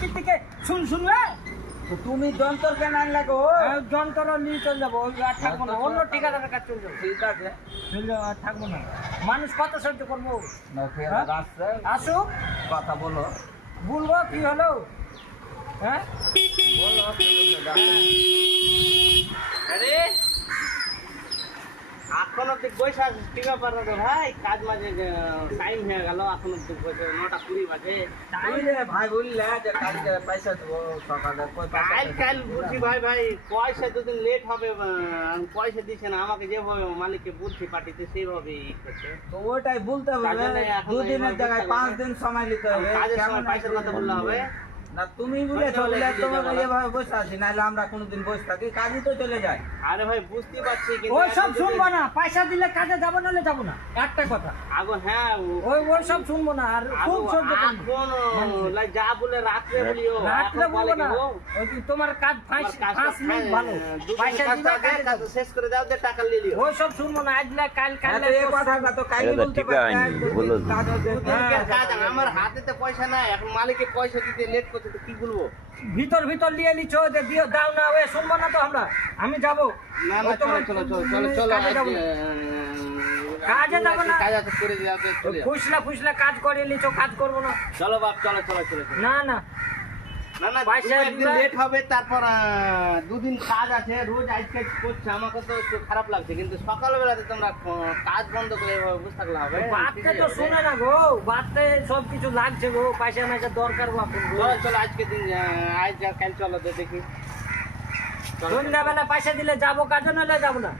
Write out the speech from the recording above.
মিস্ত্রি থেকে শুনবে তো তুমি যন্ত্র কেন আনলে গো? যন্ত্র নিয়ে চলে যাবো, আর থাকবো না, অন্য ঠিকাদারের কাছে চলে যাবো। ঠিক আছে, চলে আর থাকবো না, মানুষ কত সহ্য করবো? না ঠিকাদার আসছে, আসুক, কথা বলো। বলবো কি হলো, হ্যাঁ বলো আরে এখন অব্দি পয়সা টিকা পারো তো ভাই, কাজ মাঝে টাইম হয়ে গেল, এখন অব্দি পয়সা 9:20 বাজে। বুঝলে ভাই, বুঝলে যে কালকে পয়সা দেবো সকালে, কই পয়সা কাল দেবো? কাল বলছি ভাই পয়সা দুদিন লেট হবে, পয়সা দিচ্ছে না আমাকে, যেভাবে মালিককে বলছি পাঠিয়েছে সেইভাবে করছে। তো ওটাই বলতে হবে, তার জন্য এখন দুদিনের এইভাবে জায়গায় বসে 5 আছে। দিন সময় নিতে হবে। কাজের কেমন সময় পয়সার কথা বললে হবে? না তুমি বলেছো বলে তোমাকে এভাবে বসে আছি, নাহলে আমরা কোনোদিন বসে থাকি, কাজই তো চলে যায়। আরে ভাই বুঝতে পারছি, কিন্তু ওই সব এখন যদি- শুনবো না, পয়সা দিলে কাজে যাবো নাহলে যাবো না, একটা কথা। আগো হ্যাঁ ওই সব শুনবো না, আর খুব সহ্য করবো। যা বলে রাত্রে বলিও, রাত্রে এখন বলবো বলে না, কি গো? ওই যে তোমার কাজ আমার কাজটা ফাঁসলি ভালো, পয়সা দিলে কাজে যাবো। শেষ করে দাও, যে টাকা নিয়ে লিও। ওই সব শুনবো না, আজ না কাল হ্যাঁ, কাল তো এই কথাটা তো কালই এটা বলতে ঠিক পারতে, হয়নি, বলো। কাজ হচ্ছে। দুদিনকার কাজ, আমার হাতে তো পয়সা নাই, এখন মালিককে পয়সা দিতে লেট করছে, তো কি বলবো? ভিতর নিয়ে নিচ্ছ, যে দিও দাও না, ওই শুনবো না তো আমরা, আমি যাবো। না ওই তোমার চলো চলো কাজে যাবো না। কাজে যাবো না। কাজ আছে করে যাও, চলে যাও। ফুসলা কাজ করে নিচ্ছ, কাজ করবো না। চলো বাপ, চলো না না পয়সা একদিন দিবা। লেট হবে, তারপর দুদিন কাজ আছে, রোজ আজকে করছে, আমাকে তো একটু খারাপ লাগছে, কিন্তু সকালবেলাতে তোমরা কাজ বন্ধ করে এভাবে বসে থাকলে হবে? বাদতে তো শুনে না গো, বাদতে সব কিছু লাগছে গো, পয়সা দরকার গো এখন গো। চলো আজকে দিন, আজ আর কাল চলো তো দেখি। সন্ধ্যাবেলা পয়সা দিলে যাবো কাজে, নাহলে যাবো না।